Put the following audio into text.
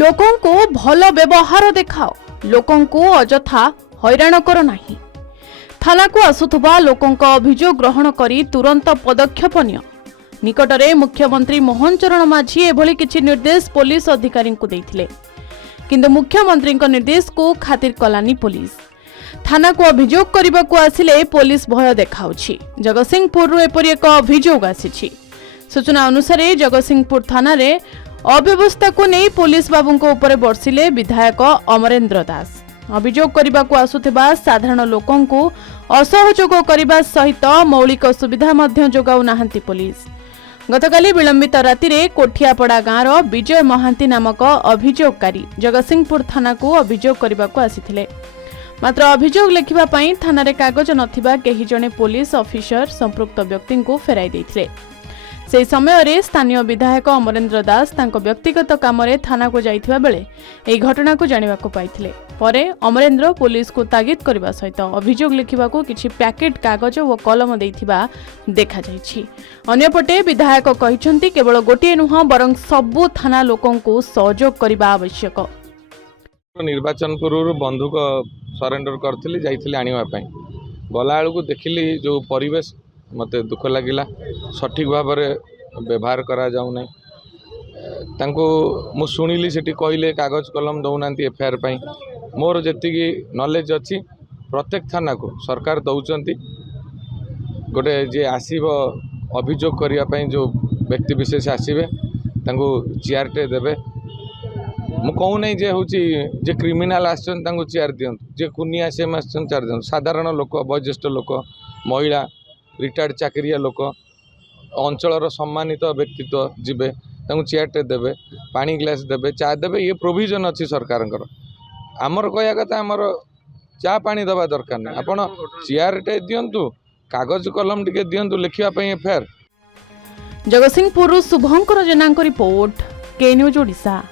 लोकों को भल व्यवहार देखाओ, लोकों को अजथा हैरान कर नाही। थाना को आसुथुबा लोकों का अभियोग ग्रहण करी तुरंत पदक्षेप नियो। निकटरे मुख्यमंत्री मोहन चरण माझी एभली किछि निर्देश पुलिस अधिकारी को देथिले, किंतु मुख्यमंत्री निर्देश को खातिर कलानी पुलिस। थाना को अभियोग करने को आसिले पुलिस भय देखाउछि। जगतसिंहपुर एपरि एक अभियोग आसिछि। सूचना अनुसार जगतसिंहपुर थाना रे अव्यवस्था को नहीं पुलिस बाबू ऊपर बर्षिले विधायक अमरेंद्र दास। अभियोग करने को आसुथिबा साधारण लोकों को असहयोग करने सहित मौलिक सुविधा मध्य जोगाउ नाहंती पुलिस। गतकाली विलंबित राति कोठियापड़ा गाँवर विजय महांती नामक अभियोगकारी जगतसिंहपुर थाना को अभियोग करने को आसिथिले। मात्र अभियोग लेखिबा पई थाना रे कागज नथिबा केही जणे पुलिस ऑफिसर संपृक्त व्यक्ति को फेराई देथिले। से समय रे स्थानीय विधायक अमरेंद्र दास तांको व्यक्तिगत काम रे थाना को जाइथिबा बेले एई घटना को जानिबा को पाइथिले। परे अमरेंद्र पुलिस को तागिद करबा सहित अभियोग लिखिबा को किछि पैकेट कागज व कलम देइथिबा देखा जाइछि। अन्यपटे विधायक कहिसंती केवल गोटे नुह बरं सबु थाना लोकों को सहयोग करबा आवश्यक। निर्वाचन पूर्व बंधुक सरेंडर करथिली जाइथिली आनिबा पई गला बेलू को देखिली जो परिवेश मते दुख लगिला। सठिक भाव में व्यवहार करा जाऊ नै। तांको मु सुनिली सेठी कहले कागज कलम दौना एफआईआर पई। मोर जेतिकी नॉलेज अच्छी प्रत्येक थाना को सरकार दौचंती गोटे जे आसीबो अभियोग करिया पई जो व्यक्ति विशेष आसीबे तांको चेयर टे देबे। मु कहू नहीं जे हूँ जे क्रिमिनाल आसन चेयर दिंतु, जे कुनिया सेम आसन चेयर दिंतु। साधारण लोक वयोज्येष्ठ लोक महिला रिटायर्ड चाकरिया लोक अंचल सम्मानित व्यक्तित्व जीवे चेयर टे देवे, पानी ग्लास देवे, चा देवे। ये प्रोविजन अच्छी सरकार आमर कहया कथा आमर चा पानी दबा दरकार नहीं। आपण चेयर टे दिंतु, कागज कलम टिके दिंतु लिखिया पई एफआईआर। जगतसिंहपुर शुभंकर जेना रिपोर्ट, के न्यूज ओडिशा।